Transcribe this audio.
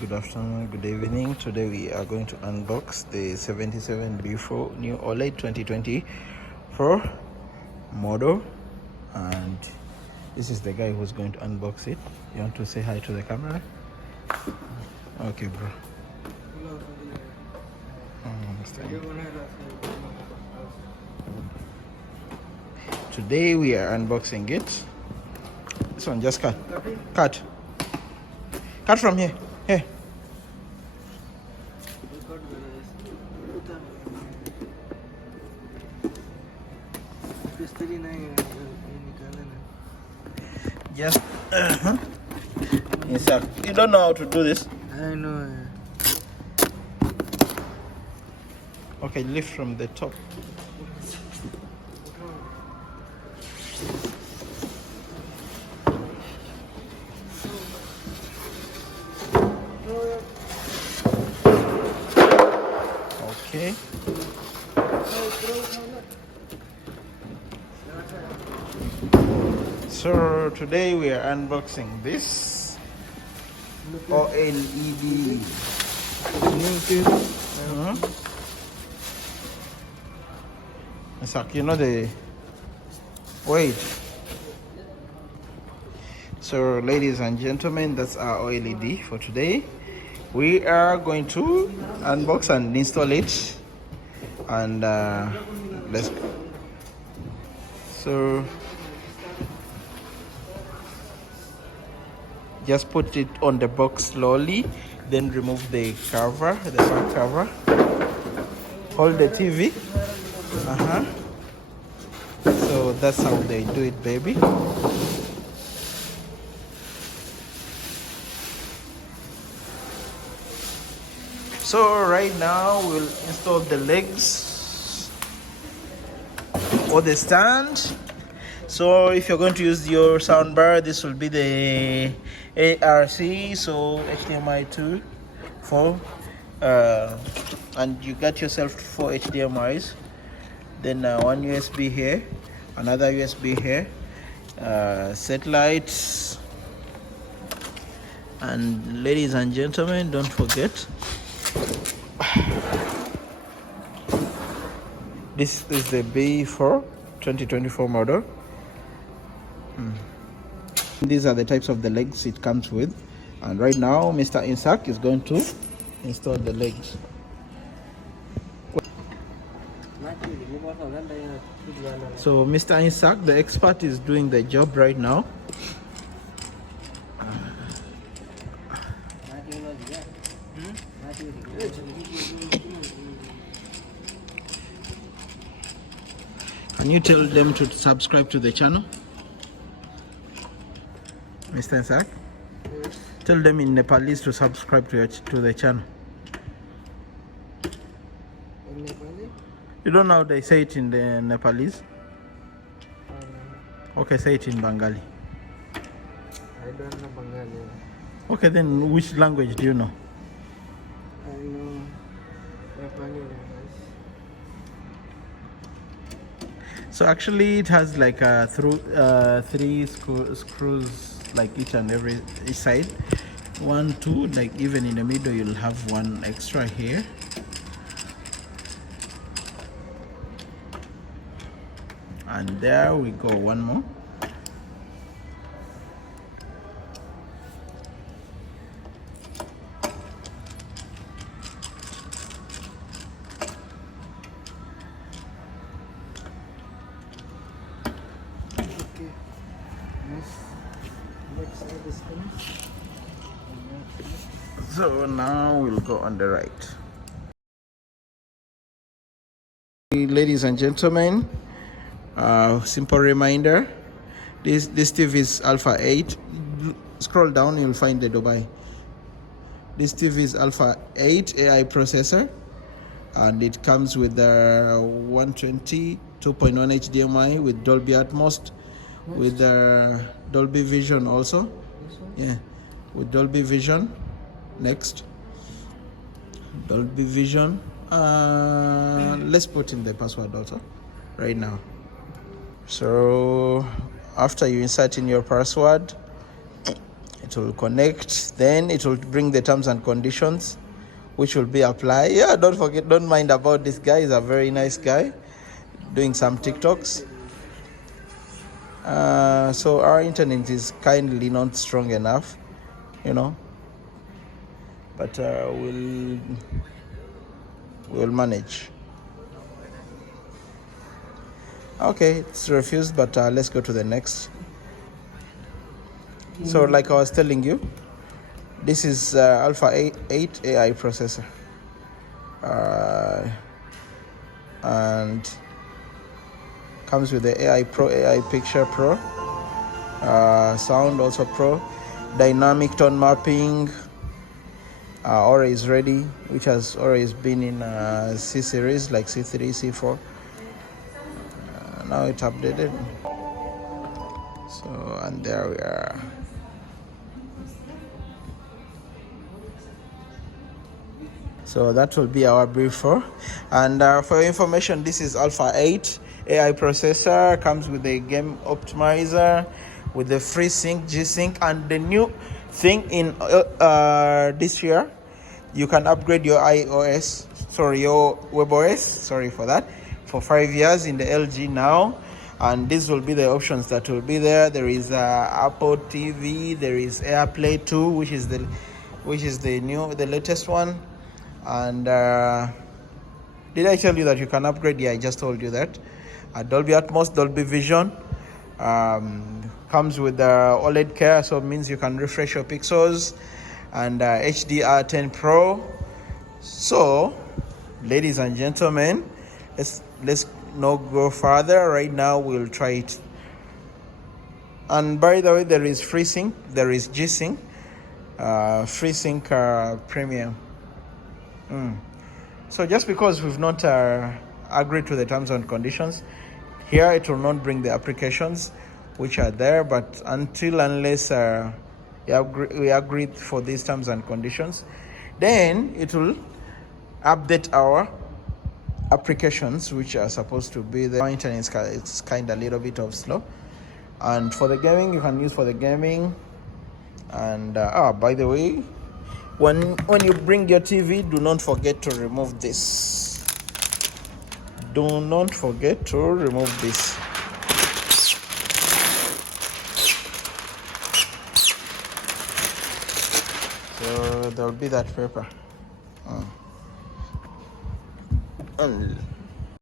Good afternoon, good evening. Today we are going to unbox the 77 B4 new OLED 2024 model, and this is the guy who's going to unbox it. You want to say hi to the camera? Okay, bro. Today we are unboxing it. This one, just cut from here. Here. Just yes, you don't know how to do this. I know. Okay, lift from the top. Okay. So today we are unboxing this OLED. It's like, you know, the wait. So ladies and gentlemen, that's our OLED for today. We are going to unbox and install it, and let's go. So just put it on the box slowly, then remove the cover, the back cover. Hold the TV. So that's how they do it, baby. So right now we'll install the legs or the stand. So if you're going to use your soundbar, this will be the ARC, so HDMI 2, 4, and you got yourself 4 HDMIs. Then one USB here, another USB here, satellites, and ladies and gentlemen, don't forget, this is the B4 2024 model. These are the types of the legs it comes with, and right now Mr. Insak is going to install the legs. So Mr. Insak, the expert, is doing the job right now. Can you tell them to subscribe to the channel? Mr. Insak? Yes. Tell them in Nepalese to subscribe to the channel. In Nepali? You don't know how they say it in the Nepalese? Okay, say it in Bengali. I don't know Bengali. Okay, then which language do you know? I know Nepali language. So actually it has like three screws, like each side. 1, 2, like even in the middle you'll have one extra here. And there we go, one more. Okay. Let's disconnect. So now we'll go on the right. Ladies and gentlemen, simple reminder, this TV is Alpha 8. Scroll down, you'll find the Dubai. This TV is Alpha 8 AI processor, and it comes with the 120 2.1 HDMI with Dolby Atmos, with the Dolby Vision also. Yeah, with Dolby Vision. Next, Dolby Vision. Let's put in the password also right now. So after you insert in your password, It will connect, then it will bring the terms and conditions, which will be applied. Yeah, don't mind about this guy. He's a very nice guy doing some TikToks. So our internet is kindly not strong enough, but we'll manage. Okay, it's refused, but let's go to the next. So like I was telling you, this is Alpha 8 AI processor, and comes with the AI Pro, AI Picture Pro, sound also Pro, dynamic tone mapping. Aura is ready, which has always been in C series like C3, C4. Now it's updated. So, and there we are. So that will be our B4. And for your information, this is Alpha 8 AI processor, comes with a game optimizer, with the FreeSync, G-Sync, and the new thing in this year, you can upgrade your your WebOS, sorry for that, for 5 years in the LG now. And these will be the options that will be there. There is Apple TV, there is AirPlay 2, which is the latest one. And did I tell you that you can upgrade? Yeah, I just told you that. Dolby Atmos, Dolby Vision, comes with OLED care, so it means you can refresh your pixels, and HDR10 Pro. So, ladies and gentlemen, let's not go further. Right now, we'll try it. And by the way, there is FreeSync, there is G-Sync, FreeSync Premium. So just because we've not agreed to the terms and conditions, here it will not bring the applications which are there, but unless we agreed for these terms and conditions, then it will update our applications which are supposed to be there. Internet it's kind of a little bit of slow. And for the gaming, you can use for the gaming. And by the way, when you bring your TV, do not forget to remove this. Do not forget to remove this. So there will be that paper. And